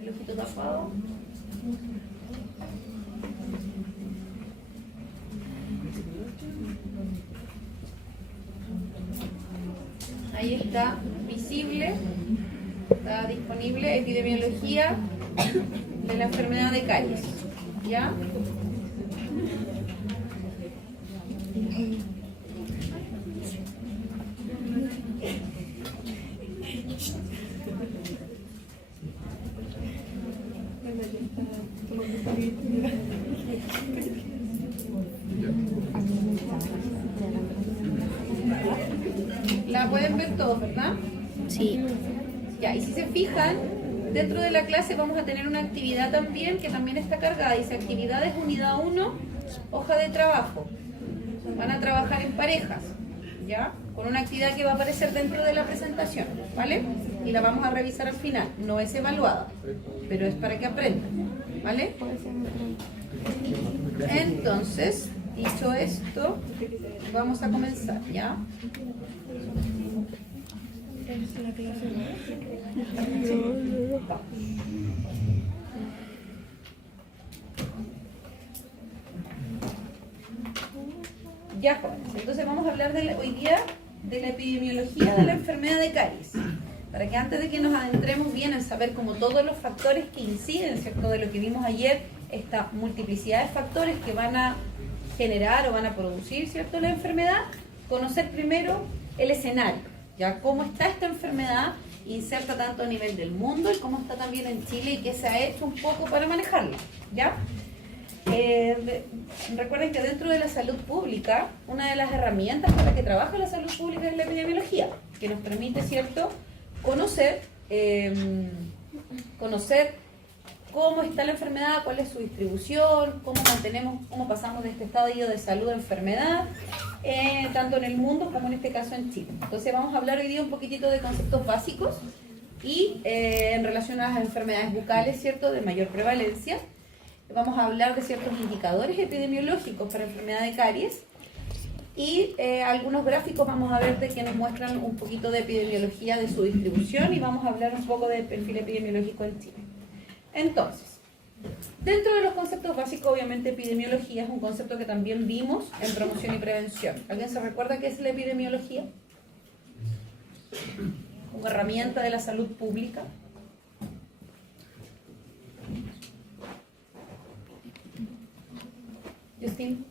El ojito tapado. Ahí está visible, está disponible epidemiología de la enfermedad de caries. ¿Ya? La pueden ver todos, ¿verdad? Sí. Ya, y si se fijan, dentro de la clase vamos a tener una actividad también que también está cargada. Dice actividades unidad 1, hoja de trabajo. Van a trabajar en parejas, ¿ya? Con una actividad que va a aparecer dentro de la presentación, ¿vale? Y la vamos a revisar al final. No es evaluada, pero es para que aprendan, ¿vale? Entonces, dicho esto, vamos a comenzar, ¿ya? Ya, jóvenes. Entonces vamos a hablar hoy día de la epidemiología de la enfermedad de caries. Para que antes de que nos adentremos bien en saber como todos los factores que inciden, ¿cierto? De lo que vimos ayer, esta multiplicidad de factores que van a generar o van a producir, ¿cierto? La enfermedad, conocer primero el escenario, ¿ya? Cómo está esta enfermedad inserta tanto a nivel del mundo y cómo está también en Chile y qué se ha hecho un poco para manejarla, ¿ya? Recuerden que dentro de la salud pública, una de las herramientas con las que trabaja la salud pública es la epidemiología, que nos permite, ¿cierto?, conocer cómo está la enfermedad, cuál es su distribución, cómo pasamos de este estadio de salud a enfermedad, tanto en el mundo como en este caso en Chile. Entonces vamos a hablar hoy día un poquitito de conceptos básicos y en relación a las enfermedades bucales, ¿cierto?, de mayor prevalencia. Vamos a hablar de ciertos indicadores epidemiológicos para enfermedad de caries y algunos gráficos vamos a ver de que nos muestran un poquito de epidemiología de su distribución y vamos a hablar un poco del perfil epidemiológico en Chile. Entonces, dentro de los conceptos básicos, obviamente epidemiología es un concepto que también vimos en promoción y prevención. ¿Alguien se recuerda qué es la epidemiología? Una herramienta de la salud pública. Justin,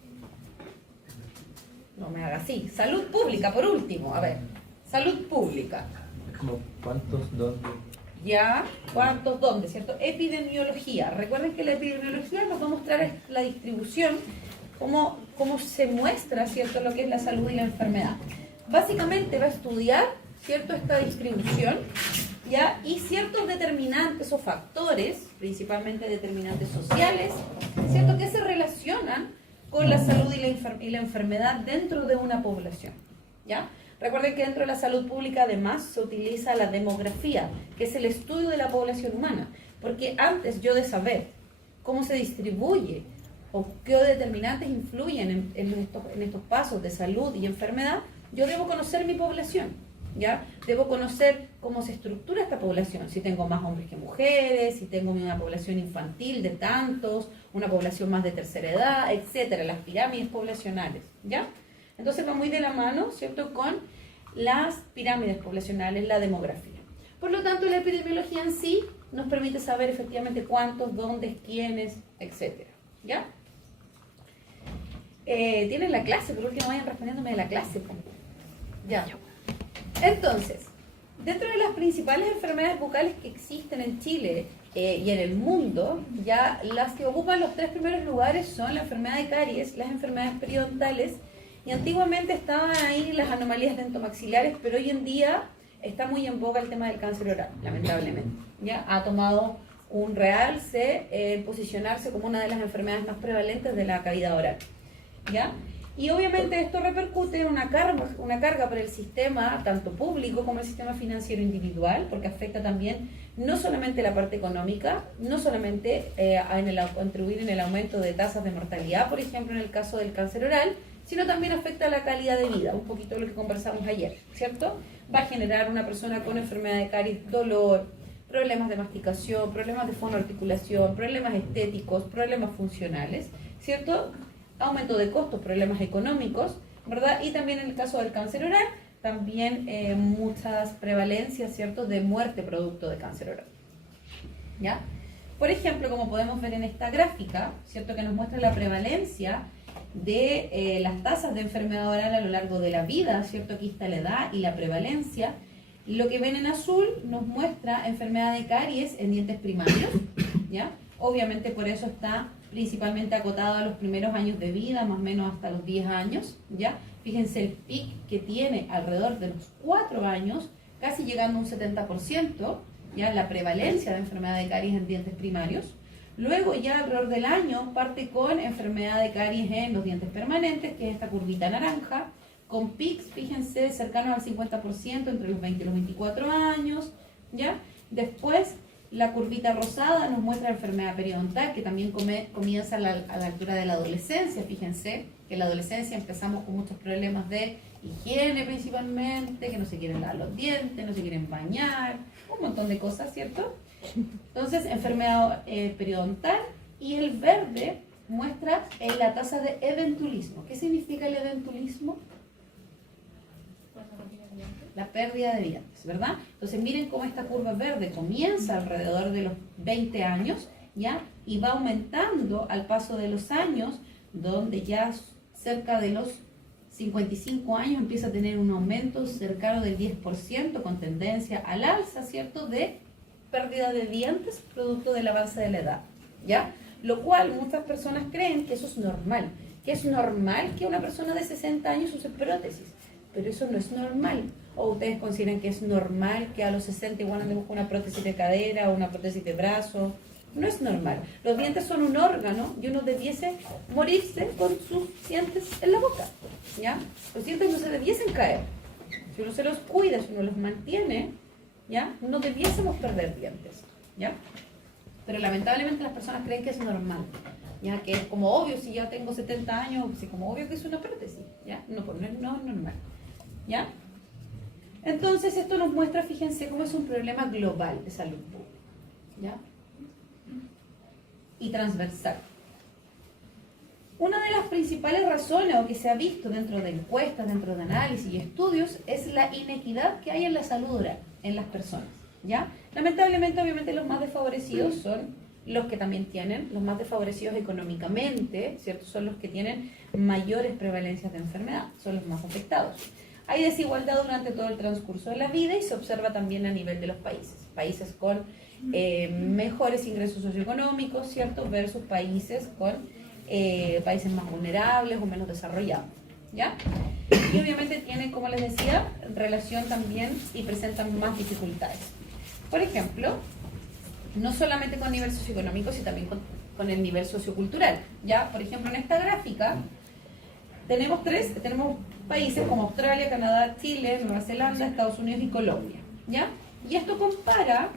no me haga así. Salud pública, por último. A ver, salud pública. Como cuántos, dónde. Ya, cuántos, dónde, ¿cierto? Epidemiología. Recuerden que la epidemiología nos va a mostrar la distribución, cómo se muestra, ¿cierto?, lo que es la salud y la enfermedad. Básicamente va a estudiar, ¿cierto?, esta distribución, ¿ya? Y ciertos determinantes o factores, principalmente determinantes sociales, ¿cierto?, que se relacionan con la salud y la enfermedad dentro de una población, ¿ya? Recuerden que dentro de la salud pública además se utiliza la demografía, que es el estudio de la población humana, porque antes yo de saber cómo se distribuye o qué determinantes influyen en estos pasos de salud y enfermedad, yo debo conocer mi población, ¿ya? Debo conocer cómo se estructura esta población, si tengo más hombres que mujeres, si tengo una población infantil de tantos, una población más de tercera edad, etcétera, las pirámides poblacionales, ¿ya? Entonces va muy de la mano, ¿cierto?, con las pirámides poblacionales, la demografía. Por lo tanto, la epidemiología en sí nos permite saber efectivamente cuántos, dónde, quiénes, etcétera, ¿ya? Tienen la clase, por último vayan respondiéndome de la clase, ¿ya? Entonces, dentro de las principales enfermedades bucales que existen en Chile y en el mundo, ya las que ocupan los 3 primeros lugares son la enfermedad de caries, las enfermedades periodontales, y antiguamente estaban ahí las anomalías dentomaxilares, pero hoy en día está muy en boga el tema del cáncer oral, lamentablemente. Ya ha tomado un realce, posicionarse como una de las enfermedades más prevalentes de la cavidad oral, ¿ya? Y obviamente esto repercute en una carga para el sistema, tanto público como el sistema financiero individual, porque afecta también no solamente la parte económica, no solamente contribuir en el aumento de tasas de mortalidad, por ejemplo, en el caso del cáncer oral, sino también afecta la calidad de vida, un poquito de lo que conversamos ayer, ¿cierto? Va a generar una persona con enfermedad de caries dolor, problemas de masticación, problemas de fonoarticulación, problemas estéticos, problemas funcionales, ¿cierto? Aumento de costos, problemas económicos, ¿verdad? Y también en el caso del cáncer oral, también muchas prevalencias, ¿cierto?, de muerte producto de cáncer oral, ¿ya? Por ejemplo, como podemos ver en esta gráfica, ¿cierto?, que nos muestra la prevalencia de las tasas de enfermedad oral a lo largo de la vida, ¿cierto? Aquí está la edad y la prevalencia. Lo que ven en azul nos muestra enfermedad de caries en dientes primarios, ¿ya? Obviamente por eso está principalmente acotado a los primeros años de vida, más o menos hasta los 10 años, ¿ya? Fíjense el pic que tiene alrededor de los 4 años, casi llegando a un 70%, ¿ya? La prevalencia de enfermedad de caries en dientes primarios. Luego ya alrededor del año parte con enfermedad de caries en los dientes permanentes, que es esta curvita naranja, con pics, fíjense, cercanos al 50% entre los 20 y los 24 años, ¿ya? Después, la curvita rosada nos muestra enfermedad periodontal, que también comienza a la altura de la adolescencia. Fíjense que en la adolescencia empezamos con muchos problemas de higiene principalmente, que no se quieren lavar los dientes, no se quieren bañar, un montón de cosas, ¿cierto? Entonces, enfermedad periodontal, y el verde muestra la tasa de eventulismo. ¿Qué significa el eventulismo? La pérdida de dientes, ¿verdad? Entonces miren cómo esta curva verde comienza alrededor de los 20 años, ¿ya? Y va aumentando al paso de los años, donde ya cerca de los 55 años empieza a tener un aumento cercano del 10% con tendencia al alza, ¿cierto? De pérdida de dientes producto del avance de la edad, ¿ya? Lo cual muchas personas creen que eso es normal, que una persona de 60 años use prótesis, pero eso no es normal. ¿O ustedes consideran que es normal que a los 60 igual andemos con una prótesis de cadera o una prótesis de brazo? No es normal. Los dientes son un órgano y uno debiese morirse con sus dientes en la boca, ¿ya? Los dientes no se debiesen caer. Si uno se los cuida, si uno los mantiene, ¿ya? No debiésemos perder dientes, ¿ya? Pero lamentablemente las personas creen que es normal, ¿ya? Que es como obvio, si ya tengo 70 años, sí, como obvio que es una prótesis, ¿ya? No, pues no es normal, ¿ya? Entonces esto nos muestra, fíjense, cómo es un problema global de salud pública, ¿ya? Y transversal. Una de las principales razones, o que se ha visto dentro de encuestas, dentro de análisis y estudios, es la inequidad que hay en la salud oral en las personas, ¿ya? Lamentablemente, obviamente, los más desfavorecidos son los que también tienen, los más desfavorecidos económicamente, ¿cierto? Son los que tienen mayores prevalencias de enfermedad, son los más afectados. Hay desigualdad durante todo el transcurso de la vida y se observa también a nivel de los países. Países con mejores ingresos socioeconómicos, ¿cierto? Versus países con países más vulnerables o menos desarrollados, ¿ya? Y obviamente tienen, como les decía, relación también y presentan más dificultades. Por ejemplo, no solamente con nivel socioeconómico, sino también con el nivel sociocultural, ¿ya? Por ejemplo, en esta gráfica tenemos países como Australia, Canadá, Chile, Nueva Zelanda, Estados Unidos y Colombia, ¿ya? Y esto compara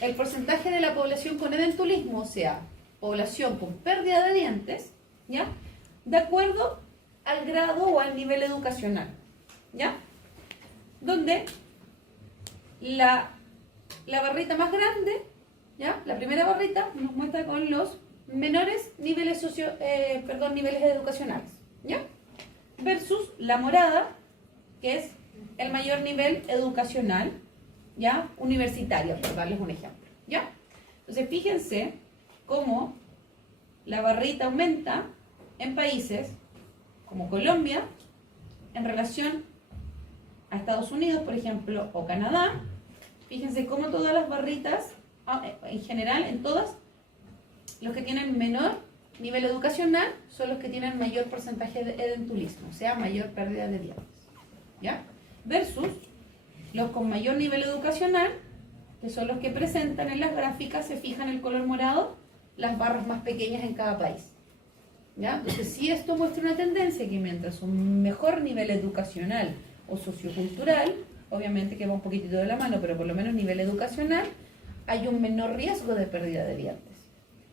el porcentaje de la población con eventulismo, o sea, población con pérdida de dientes, ¿ya? De acuerdo al grado o al nivel educacional, ¿ya? Donde la barrita más grande, ¿ya? La primera barrita nos muestra con los menores niveles niveles educacionales, ¿ya? Versus la morada, que es el mayor nivel educacional, ¿ya? Universitario, por darles un ejemplo, ¿ya? Entonces, fíjense cómo la barrita aumenta en países como Colombia en relación a Estados Unidos, por ejemplo, o Canadá. Fíjense cómo todas las barritas, en general, en todas, los que tienen menor nivel educacional son los que tienen mayor porcentaje de edentulismo, o sea, mayor pérdida de dientes, ¿ya? Versus los con mayor nivel educacional, que son los que presentan en las gráficas, se fijan el color morado, las barras más pequeñas en cada país, ¿ya? Entonces, si esto muestra una tendencia que mientras un mejor nivel educacional o sociocultural, obviamente que va un poquitito de la mano, pero por lo menos nivel educacional, hay un menor riesgo de pérdida de dientes.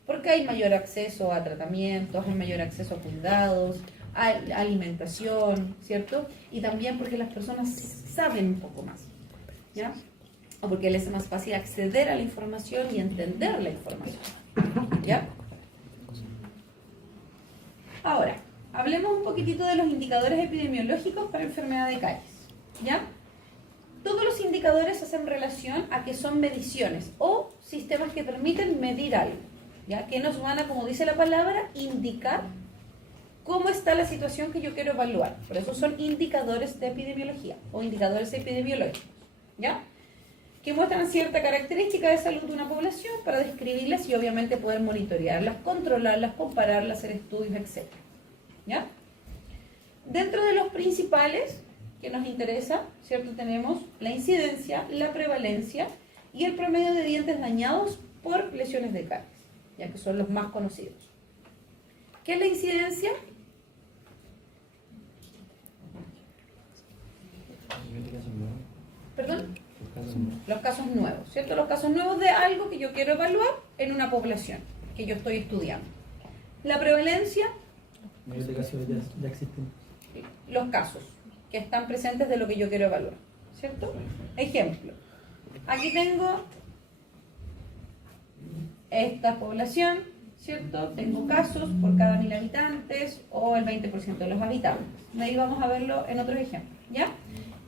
Porque hay mayor acceso a tratamientos, hay mayor acceso a cuidados, a alimentación, ¿cierto? Y también porque las personas saben un poco más, ¿ya? o porque les es más fácil acceder a la información y entender la información. ¿Ya? Ahora, hablemos un poquitito de los indicadores epidemiológicos para enfermedad de caries. ¿Ya? Todos los indicadores hacen relación a que son mediciones o sistemas que permiten medir algo, ¿ya? Que nos van a, como dice la palabra, indicar cómo está la situación que yo quiero evaluar. Por eso son indicadores de epidemiología o indicadores epidemiológicos, ¿ya? Que muestran cierta característica de salud de una población para describirlas y obviamente poder monitorearlas, controlarlas, compararlas, hacer estudios, etc. ¿Ya? Dentro de los principales que nos interesa, ¿cierto? Tenemos la incidencia, la prevalencia y el promedio de dientes dañados por lesiones de caries, ya que son los más conocidos. ¿Qué es la incidencia? ¿Perdón? Los casos nuevos, ¿cierto? Los casos nuevos de algo que yo quiero evaluar en una población que yo estoy estudiando. La prevalencia, En este caso ya existen. los casos que están presentes de lo que yo quiero evaluar, ¿cierto? Ejemplo, aquí tengo esta población, ¿cierto? Tengo casos por cada 1000 habitantes o el 20% de los habitantes. Ahí vamos a verlo en otros ejemplos, ¿ya?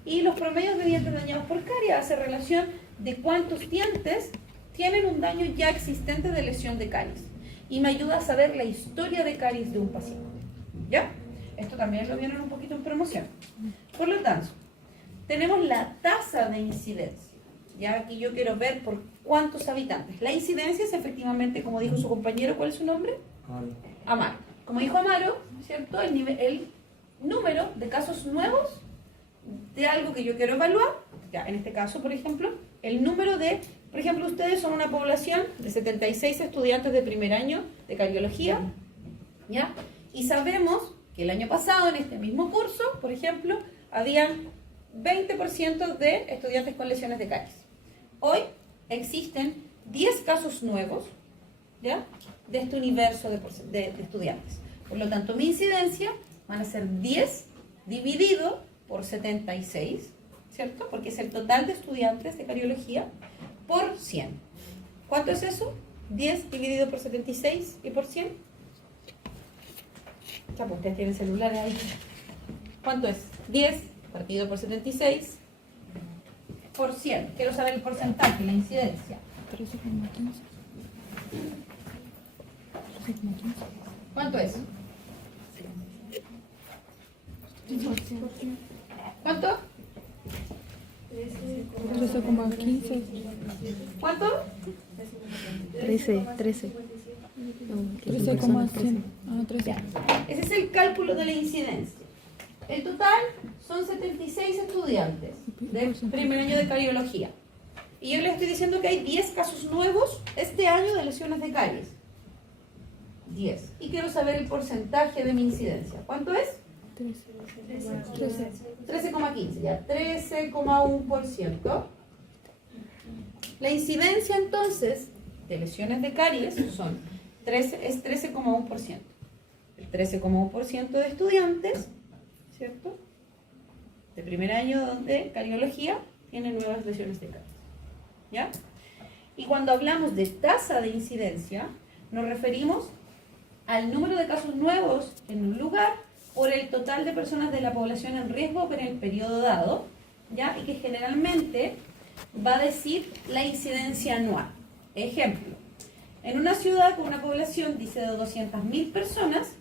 Y los promedios de dientes dañados por caries hace relación de cuántos dientes tienen un daño ya existente de lesión de caries. Y me ayuda a saber la historia de caries de un paciente, ¿ya? Esto también lo vieron un poquito en promoción. Por lo tanto, tenemos la tasa de incidencia. Ya aquí yo quiero ver por cuántos habitantes. La incidencia es efectivamente, como dijo su compañero, ¿cuál es su nombre? Amaro. Como dijo Amaro, ¿cierto? El número de casos nuevos de algo que yo quiero evaluar, ya en este caso, por ejemplo, el número de, por ejemplo, ustedes son una población de 76 estudiantes de primer año de cardiología, ¿ya? Y sabemos que el año pasado, en este mismo curso, por ejemplo, habían 20% de estudiantes con lesiones de caries. Hoy existen 10 casos nuevos, ¿ya? De este universo de estudiantes. Por lo tanto, mi incidencia van a ser 10 dividido por 76, ¿cierto? Porque es el total de estudiantes de cardiología por 100. ¿Cuánto es eso? 10 dividido por 76 y por 100. Ya, pues ustedes tienen celulares ahí. ¿Cuánto es? 10 partido por 76 por 100. Quiero saber el porcentaje, la incidencia. 13,15. ¿Cuánto es? ¿Cuánto? 13,15. ¿Cuánto? 13. 13,100. Ah, 13. Ya. Ese es el cálculo de la incidencia. El total son 76 estudiantes de primer año de cardiología. Y yo les estoy diciendo que hay 10 casos nuevos este año de lesiones de caries. 10. Y quiero saber el porcentaje de mi incidencia. ¿Cuánto es? 13,15, ya. 13,1%. La incidencia entonces de lesiones de caries es 13,1%. El 13,1% de estudiantes, ¿cierto?, de primer año de cardiología tienen nuevas lesiones de caries, ¿ya? Y cuando hablamos de tasa de incidencia, nos referimos al número de casos nuevos en un lugar por el total de personas de la población en riesgo en el periodo dado, ¿ya? Y que generalmente va a decir la incidencia anual. Ejemplo, en una ciudad con una población, dice, de 200.000 personas,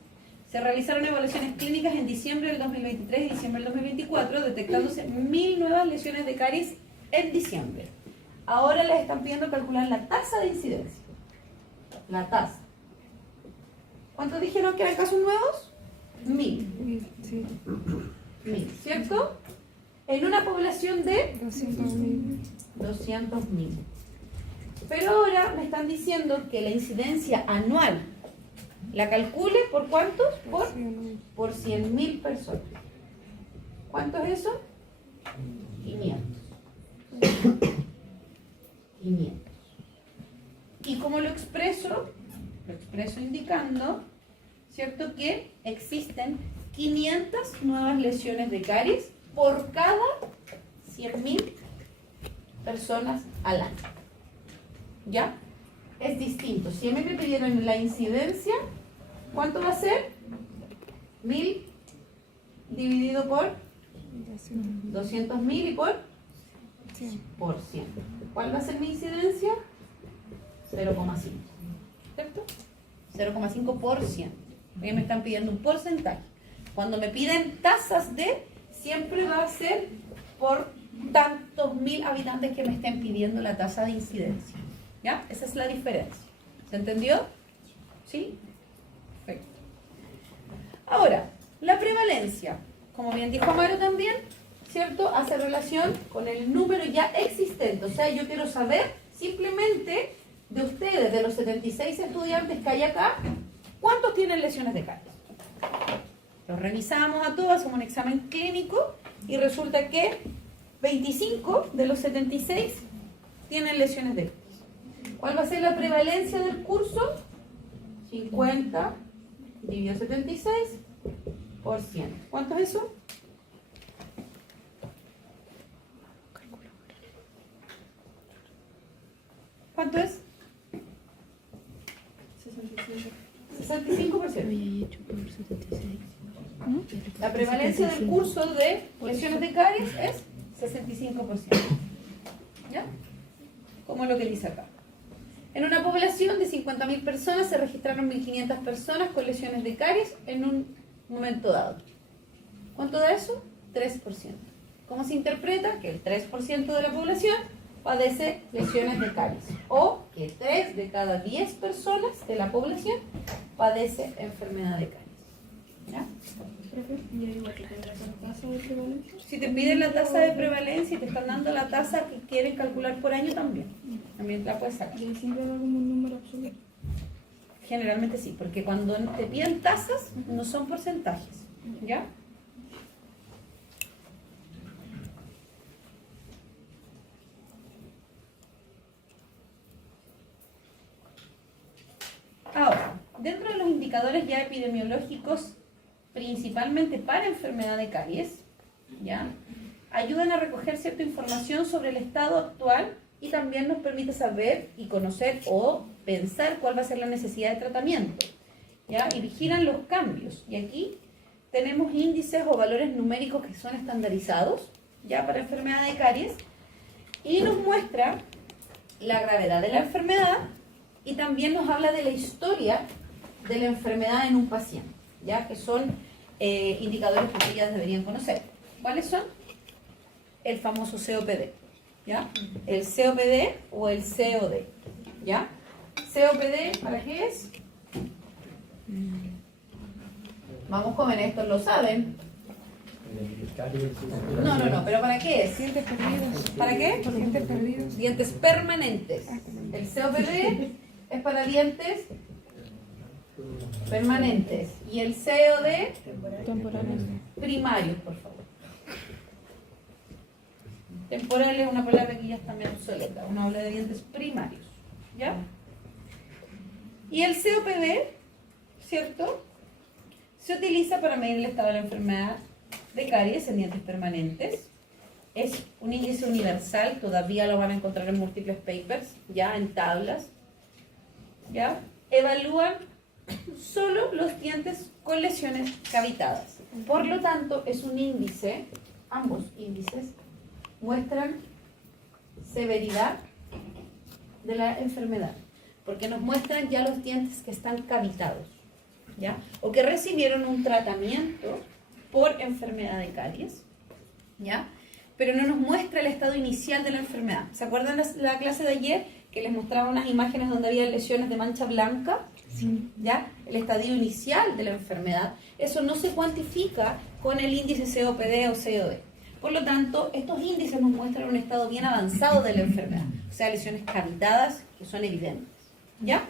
se realizaron evaluaciones clínicas en diciembre del 2023 y diciembre del 2024, detectándose 1.000 nuevas lesiones de caries en diciembre. Ahora les están pidiendo calcular la tasa de incidencia. La tasa. ¿Cuántos dijeron que eran casos nuevos? 1.000. Sí. 1.000, ¿cierto? En una población de 200.000. 200.000. Pero ahora me están diciendo que la incidencia anual la calcule por ¿cuántos? Por 100.000 personas. ¿Cuánto es eso? 500. 500. ¿Y cómo lo expreso? Lo expreso indicando, ¿cierto?, que existen 500 nuevas lesiones de caries por cada 100.000 personas al año. ¿Ya? Es distinto. Si a mí me pidieron la incidencia, ¿cuánto va a ser? 1000 dividido por 200.000 y por 100. ¿Cuál va a ser mi incidencia? 0,5. ¿Cierto? 0,5%. Porque me están pidiendo un porcentaje. Cuando me piden tasas de, siempre va a ser por tantos mil habitantes que me estén pidiendo la tasa de incidencia. ¿Ya? Esa es la diferencia. ¿Se entendió? ¿Sí? Perfecto. Ahora, la prevalencia, como bien dijo Amaro también, ¿cierto? Hace relación con el número ya existente. O sea, yo quiero saber simplemente de ustedes, de los 76 estudiantes que hay acá, ¿cuántos tienen lesiones de caries? Los revisamos a todos, hacemos un examen clínico y resulta que 25 de los 76 tienen lesiones de caries. ¿Cuál va a ser la prevalencia del curso? 50 dividido 76 por 100. ¿Cuánto es eso? ¿Cuánto es? 65%. La prevalencia del curso de lesiones de caries es 65%. ¿Ya? Como lo que dice acá. En una población de 50.000 personas se registraron 1.500 personas con lesiones de caries en un momento dado. ¿Cuánto da eso? 3%. ¿Cómo se interpreta? Que el 3% de la población padece lesiones de caries. O que 3 de cada 10 personas de la población padece enfermedad de caries. ¿Ya? ¿Y hay igual que tener la tasa de prevalencia? Si te piden la tasa de prevalencia y te están dando la tasa que quieren calcular por año, también la puedes sacar. ¿Y siempre da como un número absoluto? Generalmente sí, porque cuando te piden tasas no son porcentajes. ¿Ya? Ahora, dentro de los indicadores ya epidemiológicos, principalmente para enfermedad de caries, ¿ya? Ayudan a recoger cierta información sobre el estado actual y también nos permite saber y conocer o pensar cuál va a ser la necesidad de tratamiento, ¿ya? Y vigilan los cambios. Y aquí tenemos índices o valores numéricos que son estandarizados, ya para enfermedad de caries, y nos muestra la gravedad de la enfermedad y también nos habla de la historia de la enfermedad en un paciente, ya que son indicadores que ustedes ya deberían conocer. ¿Cuáles son? El famoso COPD, ¿ya? El COPD o el COD, ¿ya? COPD, ¿para qué es? Vamos, jóvenes, estos lo saben. No, pero ¿para qué es? Dientes perdidos. ¿Para qué? Dientes perdidos. Dientes permanentes. El COPD es para dientes permanentes. Y el COD, Temporales. primarios, por favor. Temporal es una palabra que ya está medio obsoleta. Uno habla de dientes primarios. ¿Ya? Y el COPD, ¿cierto? Se utiliza para medir el estado de la enfermedad de caries en dientes permanentes. Es un índice universal, todavía lo van a encontrar en múltiples papers, ya en tablas. ¿Ya? Evalúan solo los dientes con lesiones cavitadas. Por lo tanto, es un índice, ambos índices muestran severidad de la enfermedad, porque nos muestran ya los dientes que están cavitados, ¿ya? O que recibieron un tratamiento por enfermedad de caries, ¿ya? Pero no nos muestra el estado inicial de la enfermedad. ¿Se acuerdan la clase de ayer que les mostraba unas imágenes donde había lesiones de mancha blanca? Sí. ¿Ya? El estadio inicial de la enfermedad. Eso no se cuantifica con el índice COPD o COD. Por lo tanto, estos índices nos muestran un estado bien avanzado de la enfermedad, o sea, lesiones cavitadas que son evidentes. ¿Ya?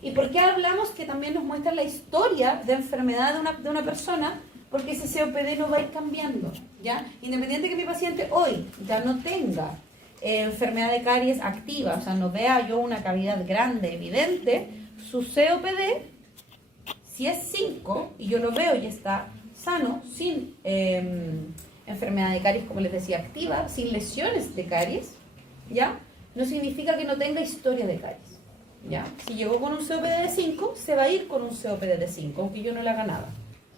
¿Y por qué hablamos que también nos muestra la historia de enfermedad de una persona? Porque ese COPD no va a ir cambiando, ¿ya? Independiente que mi paciente hoy ya no tenga enfermedad de caries activa, o sea, no vea yo una cavidad grande, evidente, su COPD, si es 5 y yo lo veo y está sano, sin enfermedad de caries, como les decía, activa, sin lesiones de caries, ¿ya? No significa que no tenga historia de caries, ¿ya? Si llegó con un COPD de 5, se va a ir con un COPD de 5, aunque yo no le haga nada,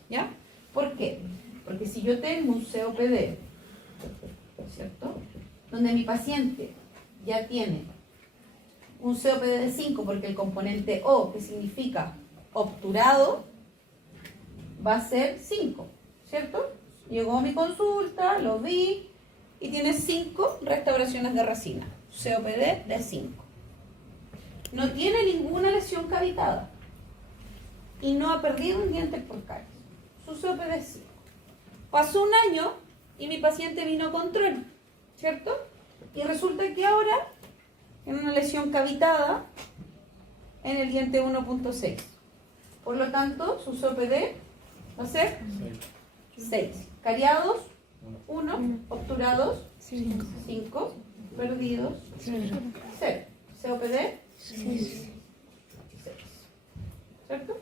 ¿ya? ¿Por qué? Porque si yo tengo un COPD, ¿cierto?, donde mi paciente ya tiene un COPD de 5, porque el componente O, que significa obturado, va a ser 5, ¿cierto? Llegó a mi consulta, lo vi y tiene 5 restauraciones de resina, COPD de 5. No tiene ninguna lesión cavitada y no ha perdido un diente por caries. Su COPD es 5. Pasó un año y mi paciente vino a control, ¿cierto? Y resulta que ahora tiene una lesión cavitada en el diente 1.6. Por lo tanto, su COPD va a ser 6. Cariados, 1. Obturados, 5. Perdidos, 0. COPD, 6. ¿Cierto?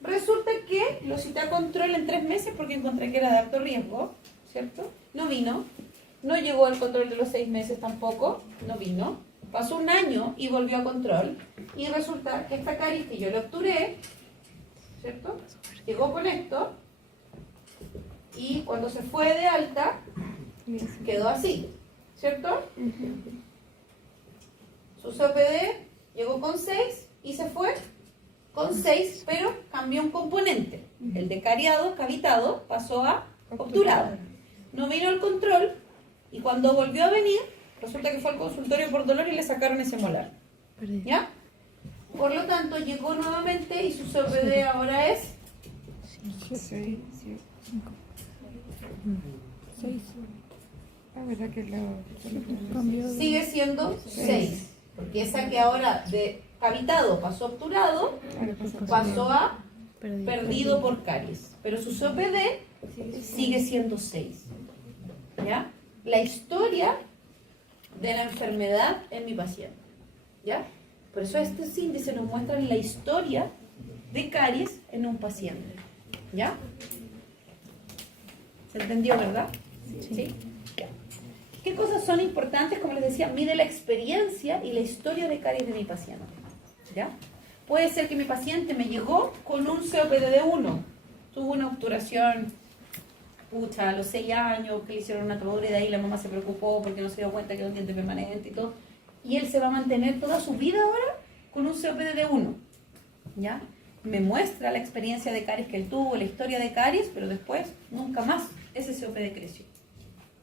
Resulta que lo cité a control en 3 meses porque encontré que era de alto riesgo, ¿cierto? No vino. No llegó al control de los 6 meses tampoco, no vino. Pasó un año y volvió a control. Y resulta que esta caries que yo le obturé, ¿cierto?, llegó con esto. Y cuando se fue de alta, quedó así, ¿cierto? Su COPD llegó con 6 y se fue con 6, pero cambió un componente. El de cariado, cavitado, pasó a obturado. No vino al control y cuando volvió a venir, resulta que fue al consultorio por dolor y le sacaron ese molar. ¿Ya? Por lo tanto, llegó nuevamente y su COPD ahora es 6. Ah, ¿verdad que lo sigue siendo 6. Porque esa que ahora de cavitado pasó a obturado, pasó a perdido por caries. Pero su COPD sigue siendo 6. ¿Ya? La historia de la enfermedad en mi paciente. ¿Ya? Por eso estos índices nos muestran la historia de caries en un paciente. ¿Ya? ¿Se entendió, verdad? Sí. Ya. ¿Qué cosas son importantes? Como les decía, mide la experiencia y la historia de caries de mi paciente. ¿Ya? Puede ser que mi paciente me llegó con un COPD de 1. Tuvo una obturación, a los 6 años, que le hicieron una tomadura y de ahí la mamá se preocupó porque no se dio cuenta que era un diente permanente y todo. Y él se va a mantener toda su vida ahora con un COPD de 1. ¿Ya? Me muestra la experiencia de caries que él tuvo, la historia de caries, pero después nunca más ese COPD creció.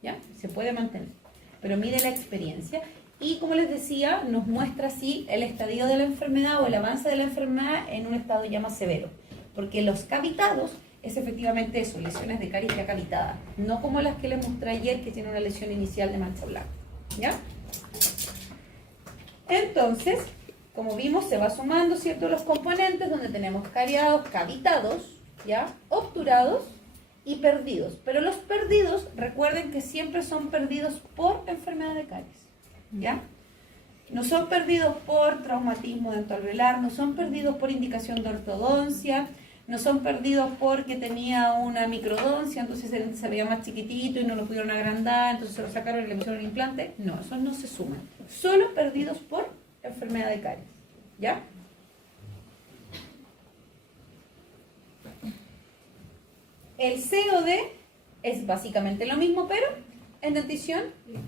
¿Ya? Se puede mantener. Pero mide la experiencia y, como les decía, nos muestra así el estadio de la enfermedad o el avance de la enfermedad en un estado ya más severo. Porque los cavitados es efectivamente eso, lesiones de caries ya cavitadas. No como las que les mostré ayer, que tiene una lesión inicial de mancha blanca. ¿Ya? Entonces, como vimos, se va sumando, ¿cierto?, los componentes donde tenemos cariados, cavitados, ¿ya?, obturados y perdidos. Pero los perdidos, recuerden que siempre son perdidos por enfermedad de caries, ¿ya? No son perdidos por traumatismo dentoalveolar, no son perdidos por indicación de ortodoncia, no son perdidos porque tenía una microdoncia, entonces se veía más chiquitito y no lo pudieron agrandar, entonces se lo sacaron y le pusieron un implante. No, esos no se suman. Solo perdidos por enfermedad de caries. ¿Ya? El COD es básicamente lo mismo, pero en dentición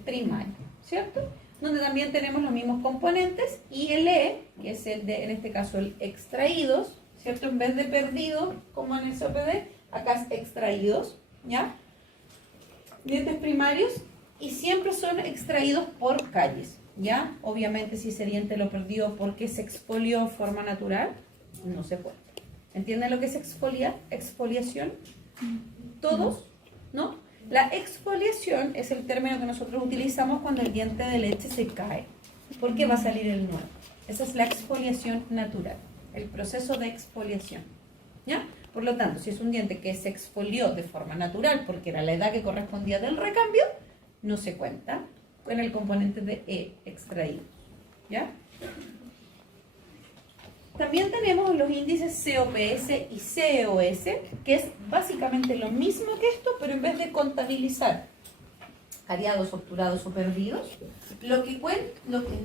primaria, ¿cierto? Donde también tenemos los mismos componentes, y el E, que es el de, en este caso, el extraídos, ¿cierto? En vez de perdidos, como en el COPD, acá es extraídos, ¿ya? Dientes primarios, y siempre son extraídos por caries, ¿ya? Obviamente, si ese diente lo perdió porque se exfolió en forma natural, no se puede. ¿Entienden lo que es exfoliación? ¿Todos? ¿No? La exfoliación es el término que nosotros utilizamos cuando el diente de leche se cae, porque va a salir el nuevo. Esa es la exfoliación natural, el proceso de exfoliación, ¿ya? Por lo tanto, si es un diente que se exfolió de forma natural, porque era la edad que correspondía del recambio, no se cuenta con el componente de E extraído, ¿ya? También tenemos los índices COPS y COS, que es básicamente lo mismo que esto, pero en vez de contabilizar cariados, obturados o perdidos. Lo que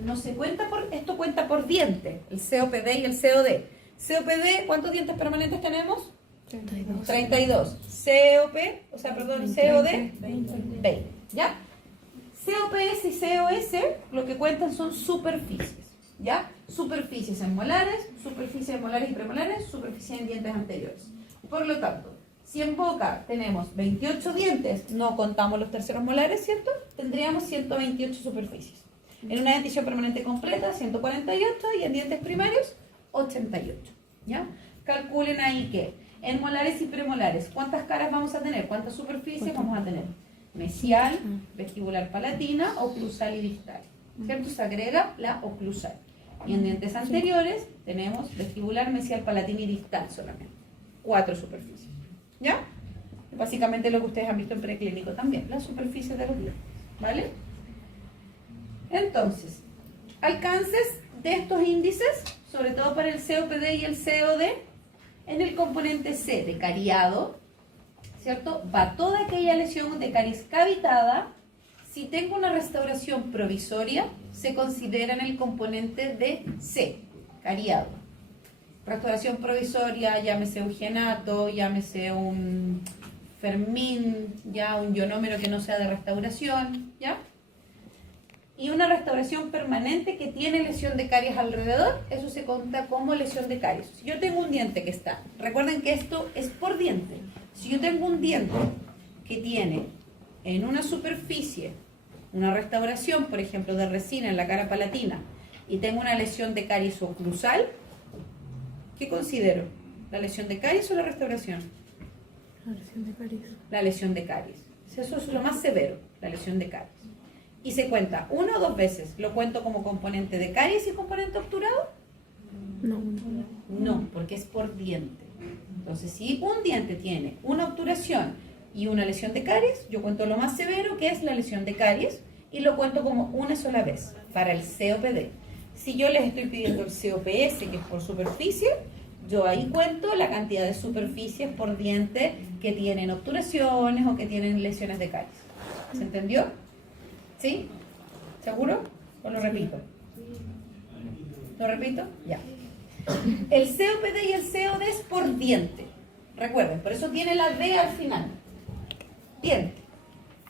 no se cuenta esto cuenta por diente, el COPD y el COD. COPD, ¿cuántos dientes permanentes tenemos? 32. 32. COD, 20. ¿Ya? COPS y COS lo que cuentan son superficies. ¿Ya? Superficies en molares y premolares, superficies en dientes anteriores. Por lo tanto, si en boca tenemos 28 dientes, no contamos los terceros molares, ¿cierto? Tendríamos 128 superficies. En una dentición permanente completa, 148, y en dientes primarios, 88. ¿Ya? Calculen ahí que en molares y premolares, ¿cuántas caras vamos a tener? ¿Cuántas superficies vamos a tener? Mesial, vestibular palatina, oclusal y distal. ¿Cierto? Se agrega la oclusal. Y en dientes anteriores tenemos vestibular, mesial, palatina y distal solamente. 4 superficies. ¿Ya? Básicamente lo que ustedes han visto en preclínico también, las superficies de los dientes. ¿Vale? Entonces, alcances de estos índices, sobre todo para el COPD y el COD, en el componente C de cariado, ¿cierto? Va toda aquella lesión de caries cavitada. Si tengo una restauración provisoria, se considera en el componente de C, cariado. Restauración provisoria, llámese eugenato, llámese un fermín, ya un ionómero que no sea de restauración, ¿ya? Y una restauración permanente que tiene lesión de caries alrededor, eso se cuenta como lesión de caries. Si yo tengo un diente que está, recuerden que esto es por diente. Si yo tengo un diente que tiene en una superficie una restauración, por ejemplo, de resina en la cara palatina, y tengo una lesión de caries oclusal, ¿qué considero? ¿La lesión de caries o la restauración? La lesión de caries. La lesión de caries. Eso es lo más severo, la lesión de caries. Y se cuenta 1 o 2 veces. ¿Lo cuento como componente de caries y componente obturado? No. No, porque es por diente. Entonces, si un diente tiene una obturación y una lesión de caries, yo cuento lo más severo, que es la lesión de caries, y lo cuento como una sola vez para el COPD. Si yo les estoy pidiendo el COPS, que es por superficie, yo ahí cuento la cantidad de superficies por diente que tienen obturaciones o que tienen lesiones de caries. ¿Se entendió? ¿Sí? ¿Seguro? ¿O lo repito? ¿Lo repito? Ya. El COPD y el COD es por diente. Recuerden, por eso tiene la D al final. Diente.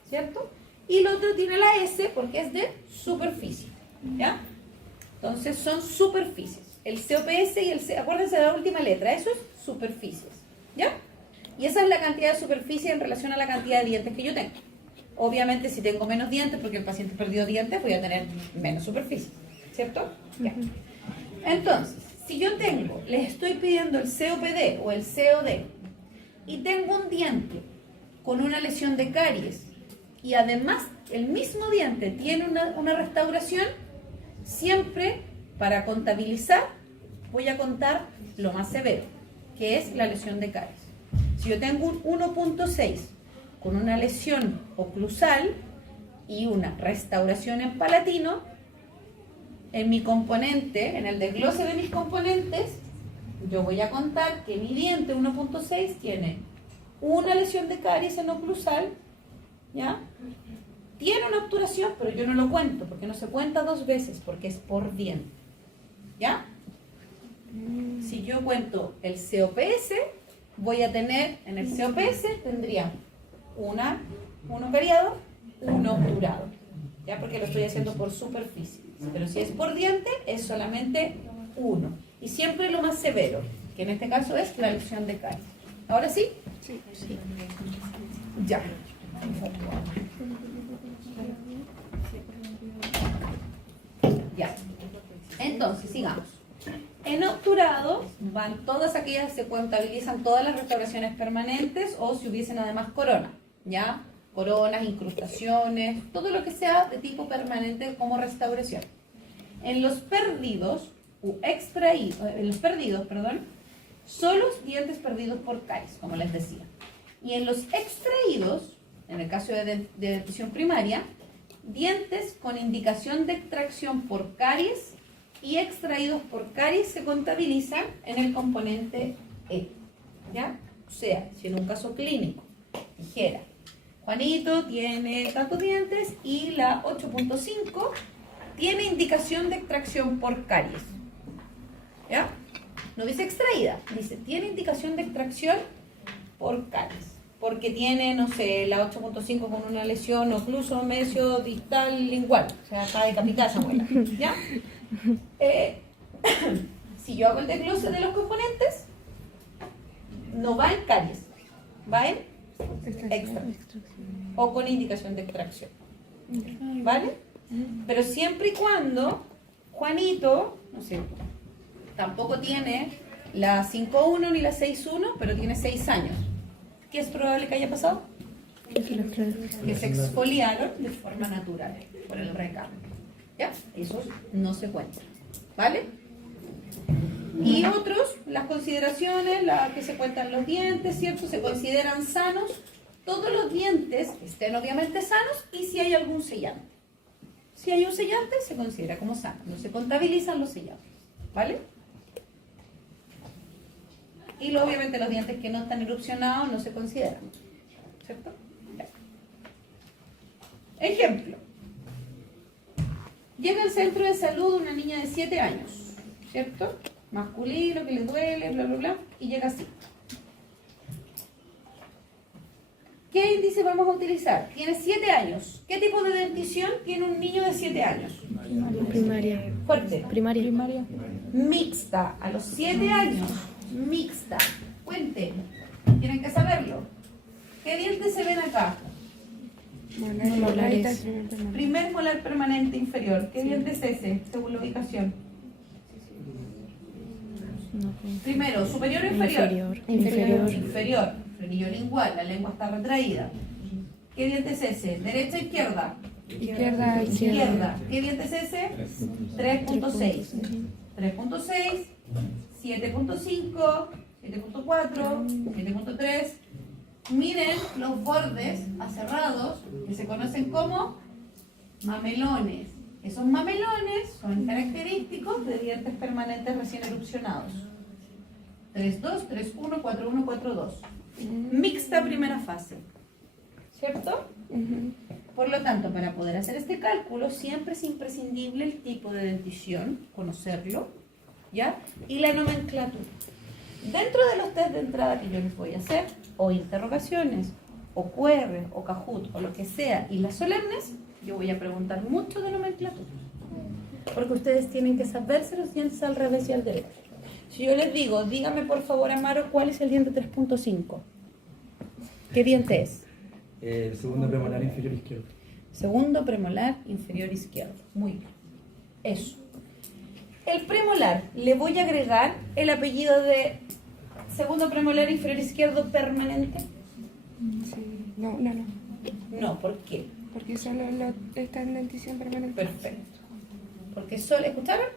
¿Cierto? Y el otro tiene la S porque es de superficie. ¿Ya? Entonces son superficies. El COPS y el C, acuérdense de la última letra, eso es superficies. ¿Ya? Y esa es la cantidad de superficie en relación a la cantidad de dientes que yo tengo. Obviamente, si tengo menos dientes, porque el paciente perdió dientes, voy a tener menos superficie. ¿Cierto? Ya. Entonces, si yo les estoy pidiendo el COPD o el COD, y tengo un diente con una lesión de caries, y además el mismo diente tiene una restauración, siempre para contabilizar voy a contar lo más severo, que es la lesión de caries. Si yo tengo un 1.6 con una lesión oclusal y una restauración en palatino, en mi componente, en el desglose de mis componentes, yo voy a contar que mi diente 1.6 tiene una lesión de caries en oclusal, ¿ya? Tiene una obturación, pero yo no lo cuento, porque no se cuenta 2 veces, porque es por diente, ¿ya? Si yo cuento el COPS, voy a tener, en el COPS tendría uno cariado, uno obturado, ¿ya? Porque lo estoy haciendo por superficie. Pero si es por diente, es solamente uno. Y siempre lo más severo, que en este caso es la lesión de caries. ¿Ahora sí? Sí. Ya. Ya. Entonces, sigamos. En obturado van todas aquellas, se contabilizan todas las restauraciones permanentes o si hubiesen además corona, ¿ya? Coronas, incrustaciones, todo lo que sea de tipo permanente como restauración. En los perdidos, son los dientes perdidos por caries, como les decía. Y en los extraídos, en el caso de dentición primaria, dientes con indicación de extracción por caries y extraídos por caries se contabilizan en el componente E. ¿Ya? O sea, si en un caso clínico dijera, Juanito tiene tantos dientes y la 8.5 tiene indicación de extracción por caries. ¿Ya? No dice extraída, dice tiene indicación de extracción por caries. Porque tiene, no sé, la 8.5 con una lesión ocluso, mesio, distal, lingual. O sea, está decapitada esa muela. ¿Ya? Si yo hago el desglose de los componentes, no va en caries, va en extra. O con indicación de extracción. ¿Vale? Pero siempre y cuando Juanito, no sé, tampoco tiene la 5.1 ni la 6.1, pero tiene 6 años. ¿Qué es probable que haya pasado? Que se exfoliaron de forma natural por el recambio. ¿Ya? Esos no se cuentan. ¿Vale? Y otros, las consideraciones, las que se cuentan los dientes, ¿cierto? Se consideran sanos todos los dientes que estén obviamente sanos y si hay algún sellante. Si hay un sellante, se considera como sano. No se contabilizan los sellantes. ¿Vale? Y obviamente los dientes que no están erupcionados no se consideran. ¿Cierto? Ya. Ejemplo. Llega al centro de salud una niña de 7 años. ¿Cierto? Masculino, que le duele, bla, bla, bla. Y llega así. ¿Qué índice vamos a utilizar? Tiene 7 años. ¿Qué tipo de dentición tiene un niño de 7 años? Primaria. Fuerte. Primaria. Mixta. A los 7 años. Mixta. Cuente. Tienen que saberlo. ¿Qué dientes se ven acá? Molares. Primer molar permanente inferior. ¿Qué diente es ese, según la ubicación? Primero, superior o inferior. Inferior. Frenillo lingual, la lengua está retraída. ¿Qué diente es ese? ¿Derecha o izquierda? Izquierda. ¿Qué diente es ese? 3.6. 3.6, 7.5, 7.4, 7.3. Miren los bordes aserrados que se conocen como mamelones. Esos mamelones son característicos de dientes permanentes recién erupcionados. 3.2, 3.1, 4.1, 4.2. Mixta primera fase. ¿Cierto? Por lo tanto, para poder hacer este cálculo, siempre es imprescindible el tipo de dentición, conocerlo, ¿ya? Y la nomenclatura. Dentro de los test de entrada que yo les voy a hacer, o interrogaciones, o QR, o Kahoot, o lo que sea, y las solemnes, yo voy a preguntar mucho de nomenclatura. Porque ustedes tienen que saberse los dientes al revés y al derecho. Si yo les digo, dígame por favor, Amaro, ¿cuál es el diente 3.5? ¿Qué diente es? El segundo premolar inferior izquierdo. Segundo premolar inferior izquierdo. Muy bien. Eso. El premolar, le voy a agregar el apellido de segundo premolar inferior izquierdo permanente. Sí. No. No, ¿por qué? Porque solo está en dentición permanente. Perfecto. Porque solo, ¿escucharon?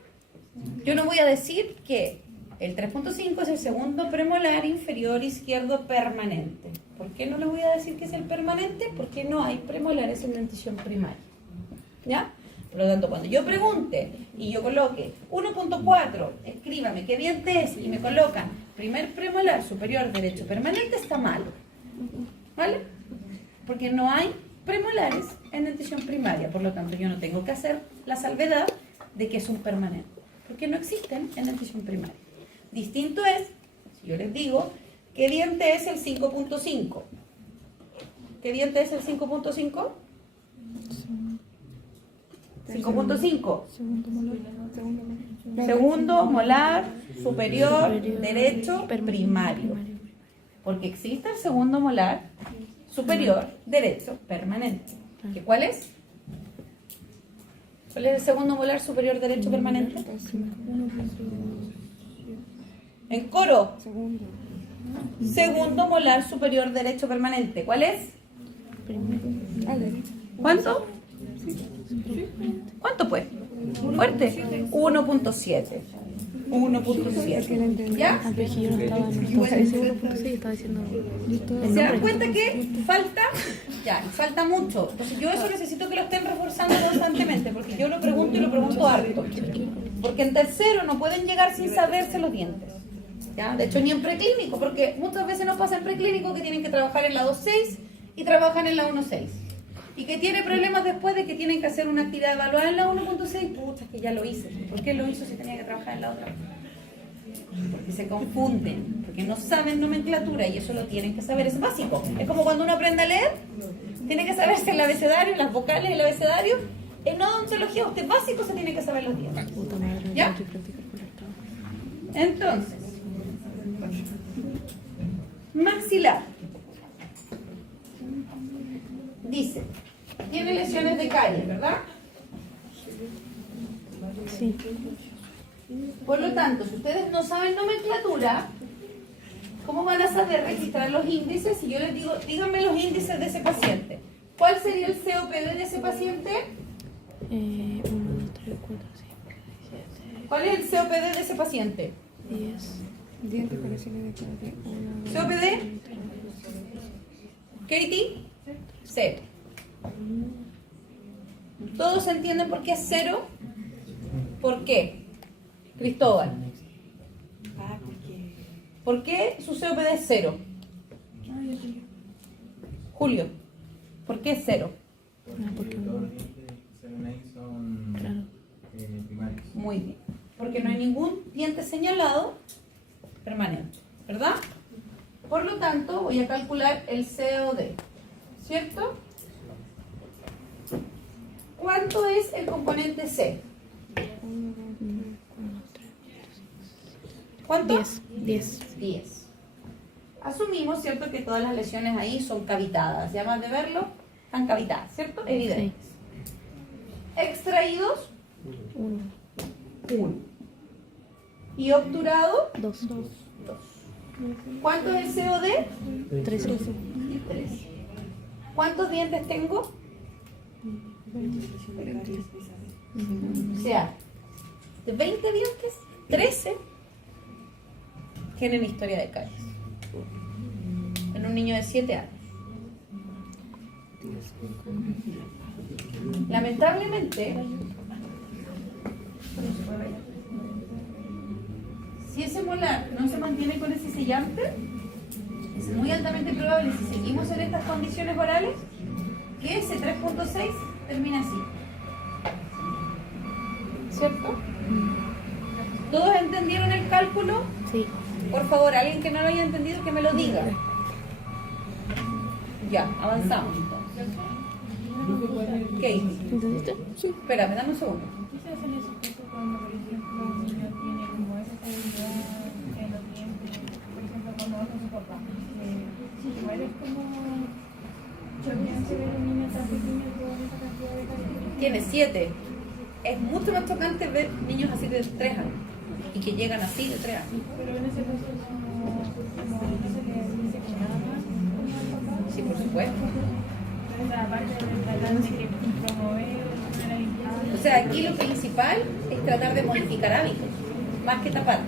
Yo no voy a decir que el 3.5 es el segundo premolar inferior izquierdo permanente. ¿Por qué no le voy a decir que es el permanente? Porque no hay premolares en dentición primaria. ¿Ya? Por lo tanto, cuando yo pregunte y yo coloque 1.4, escríbame qué diente es y me colocan primer premolar superior derecho permanente, está malo. ¿Vale? Porque no hay premolares en dentición primaria. Por lo tanto, yo no tengo que hacer la salvedad de que es un permanente. Porque no existen en dentición primaria. Distinto es, si yo les digo, ¿qué diente es el 5.5? ¿Qué diente es el 5.5? 5.5. Segundo molar superior derecho primario. Porque existe el segundo molar superior derecho permanente. ¿Qué cuál es? ¿Cuál es el segundo molar superior derecho permanente? En coro. Segundo molar superior derecho permanente. ¿Cuál es? ¿Cuánto? ¿Cuánto pues? Fuerte. 1.7. 1.7. ¿Ya? Yo no estaba en seguro porque sí, estaba diciendo. ¿Se dan cuenta que falta? Ya, falta mucho. Entonces yo eso necesito que lo estén reforzando constantemente, porque yo lo pregunto y lo pregunto harto. Porque en tercero no pueden llegar sin saberse los dientes. ¿Ya? De hecho, ni en preclínico, porque muchas veces nos pasa en preclínico que tienen que trabajar en la 2.6 y trabajan en la 1.6. Y que tiene problemas después de que tienen que hacer una actividad evaluada en la 1.6, pucha, es que ya lo hice. ¿Por qué lo hizo si tenía que trabajar en la otra? Porque se confunden, porque no saben nomenclatura y eso lo tienen que saber, es básico. Es como cuando uno aprende a leer, tiene que saberse el abecedario, las vocales del abecedario. En odontología, usted básico se tiene que saber los dientes. Puta madre, ¿Ya? no practicar por el estado. Entonces, maxilar. Dice, tiene lesiones de calle, ¿verdad? Sí. Por lo tanto, si ustedes no saben nomenclatura, ¿cómo van a saber registrar los índices? Si yo les digo, díganme los índices de ese paciente. ¿Cuál sería el COPD de ese paciente? 1, 2, 3, 4, 5, 6, ¿Cuál es el COPD de ese paciente? 7, 10. Dientes con lesiones de calle. ¿COPD? ¿Katie? 0. ¿Todos entienden por qué es 0? ¿Por qué? Cristóbal. ¿Por qué su COPD es 0? Julio. ¿Por qué es 0? No, porque Todos los dientes que salen ahí son claro. primarios. Muy bien. Porque no hay ningún diente señalado permanente, ¿verdad? Por lo tanto, voy a calcular el COD, ¿cierto? ¿Cuánto es el componente C? ¿Cuánto? 10. 10. Asumimos, ¿cierto?, que todas las lesiones ahí son cavitadas. Ya más de verlo, están cavitadas, ¿cierto? Evidente. Extraídos, 1, 1. Y obturado, 2, 2. ¿Cuánto es el COD? 3, 3. ¿Cuántos dientes tengo? O sea, de 20 dientes, 13 tienen historia de caries. En un niño de 7 años. Lamentablemente, si ese molar no se mantiene con ese sellante, es muy altamente probable, si seguimos en estas condiciones orales, que ese 3.6 termine así. ¿Cierto? ¿Todos entendieron el cálculo? Sí. Por favor, alguien que no lo haya entendido, que me lo diga. Ya, avanzamos entonces. Katie, ¿Entendiste? Sí. espérame, dame un segundo. ¿Qué se hace en ese caso cuando, por ejemplo, un niño tiene como esa estabilidad en los dientes? Por ejemplo, cuando va con su papá. Igual es como choqueante ver un niño tan pequeño con esa cantidad de caries. Tiene 7. Es mucho más chocante ver niños así de 3 años y que llegan así de 3 años. Pero en ese caso no se le dice que nada más al papá. Sí, por supuesto. Entonces, aparte de tratar de que promover, O sea, aquí lo principal es tratar de modificar hábitos, más que tapar.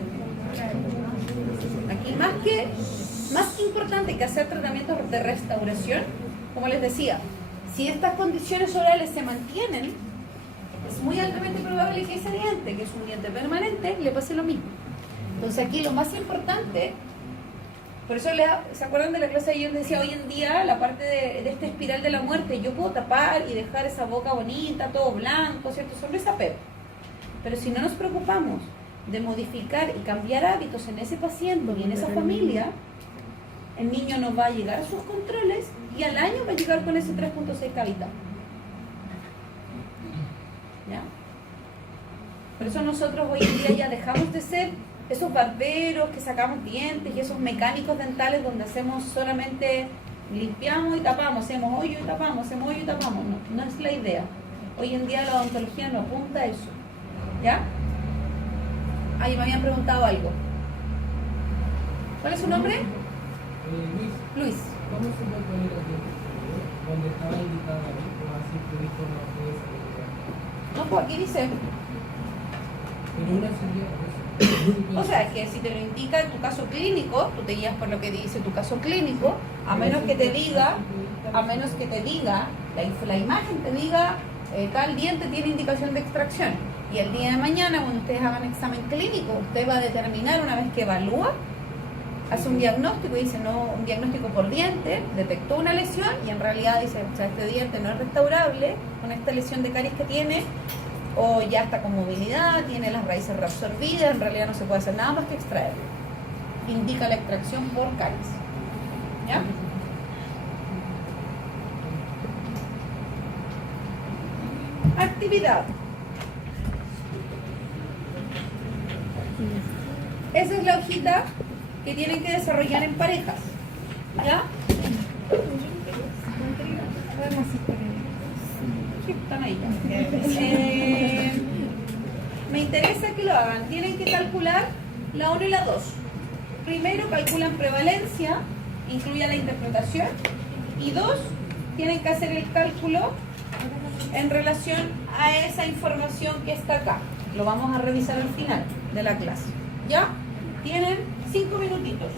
Aquí más importante que hacer tratamientos de restauración, como les decía, si estas condiciones orales se mantienen, es muy altamente probable que ese diente, que es un diente permanente, le pase lo mismo. Entonces aquí lo más importante, por eso ¿se acuerdan de la clase de ayer? Les decía, hoy en día la parte de esta espiral de la muerte, yo puedo tapar y dejar esa boca bonita, todo blanco, ¿cierto? Sonrisa Pep. Pero si no nos preocupamos de modificar y cambiar hábitos en ese paciente y en esa familia, el niño no va a llegar a sus controles y al año va a llegar con ese 3.6 cavitado. ¿Ya? Por eso nosotros hoy en día ya dejamos de ser esos barberos que sacamos dientes y esos mecánicos dentales donde hacemos solamente, limpiamos y tapamos, hacemos hoyo y tapamos, hacemos hoyo y tapamos. No es la idea. Hoy en día la odontología no apunta a eso. ¿Ya? Ahí me habían preguntado algo. ¿Cuál es su nombre? Luis. ¿Cómo se puede poner el diente? Donde estaba indicado como así que dijo no puede salir. No, pues aquí dice. Pero una sería O sea, que si te lo indica en tu caso clínico, tú te guías por lo que dice tu caso clínico, a menos que te diga, la imagen te diga, tal diente tiene indicación de extracción. Y el día de mañana, cuando ustedes hagan examen clínico, usted va a determinar, una vez que evalúa, hace un diagnóstico y dice, no, un diagnóstico por diente, detectó una lesión y en realidad dice, o sea, este diente no es restaurable con esta lesión de caries que tiene, o ya está con movilidad, tiene las raíces reabsorbidas, en realidad no se puede hacer nada más que extraerlo. Indica la extracción por caries. ¿Ya? Actividad. Esa es la hojita que tienen que desarrollar en parejas. ¿Ya? Sí, están ahí. Me interesa que lo hagan. Tienen que calcular la 1 y la 2. Primero calculan prevalencia, incluye la interpretación. Y 2, tienen que hacer el cálculo en relación a esa información que está acá. Lo vamos a revisar al final de la clase. ¿Ya? Tienen 5 minutitos.